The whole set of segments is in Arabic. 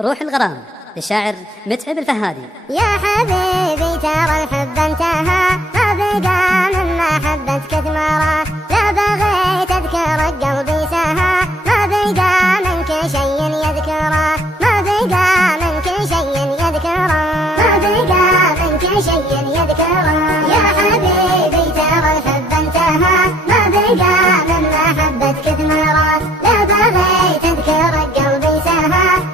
روح الغرام للشاعر متعب الفهادي. يا حبيبي ترى الحب انتهى، ما بقى من محبتك ثمرة، لا بغيت اذكرك قلبي سهى، ما بقى منك شيء يذكره، ما بقى منك شيء يذكره، ما بقى منك شيء يذكره. يا حبيبي ترى الحب انتهى، ما بقى من محبتك ثمرة، لا بغيت اذكرك قلبي سهى،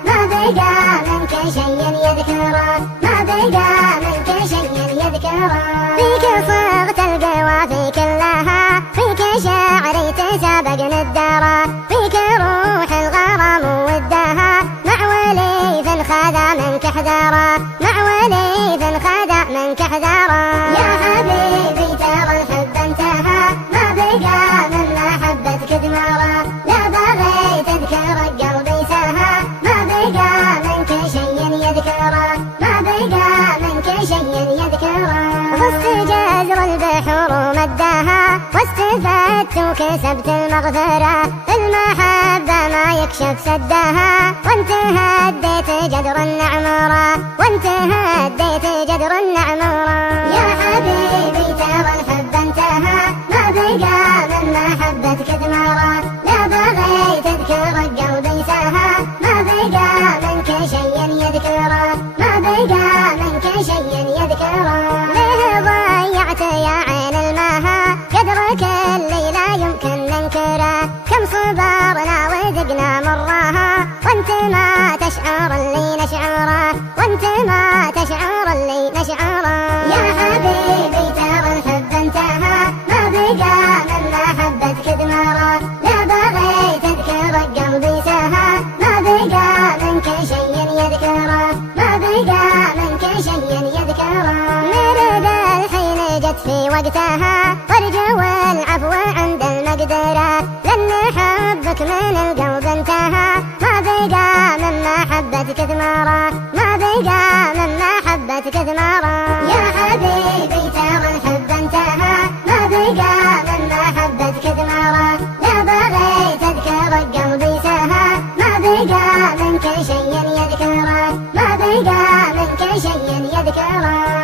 ما بقى منك شيء يذكره، ما بقى منك شيء يذكره. فيك صغت القوافي كلها، فيك شعري تسابق ندره، فيك روح الغرام ودها، مع وليث خذا منك حذره، مع وليث خذا منك حذره. يا حبيبي ترى الحب انتهى، ما بقى من محبتك ثمرة، لا بغيت اذكرك قلبي سهى، ما بقى منك شيء يذكره، ما بقى منك شيء يذكره. غصت جزر البحور ومدها، واستفدت وكسبت المغفرة، المحبة ما يكشف سدها، وانت هديت جدر النعمرة، وانت هديت جدر النعمرة. يا حبيبي ترى الحب انتهى، ما بقى من محبتك ثمرة، لا بغيت اذكرك قلبي سهى، ما بقى منك شيء يذكره، ما بقى منك شيء يذكره. ليه ضيعت يا عين المها قدرك اللي لا يمكن ننكره، كم صبرنا وذقنا مرها، وانت ما تشعر اللي نشعره، وانت ما تشعر اللي نشعره. يا حبيبي ترى الحب انتهى، ما بقى من محبتك ثمرة، لا بغيت اذكرك قلبي سهى، ما بقى منك شيء يذكره، ما بقى منك شيء يذكره. مرد الحين جت في وقتها، وارجو العفو عند المقدرة، لأن حبك من القلب انتهى، ما بقى من محبتك ثمرة، ما بقى من محبتك ثمرة. يا حبيبي ترى الحب انتهى، ما بقى من محبتك ثمرة، لا بغيت اذكرك قلبي سهى، ما بقى منك شيء يذكره، ما بقى منك شيء يذكره.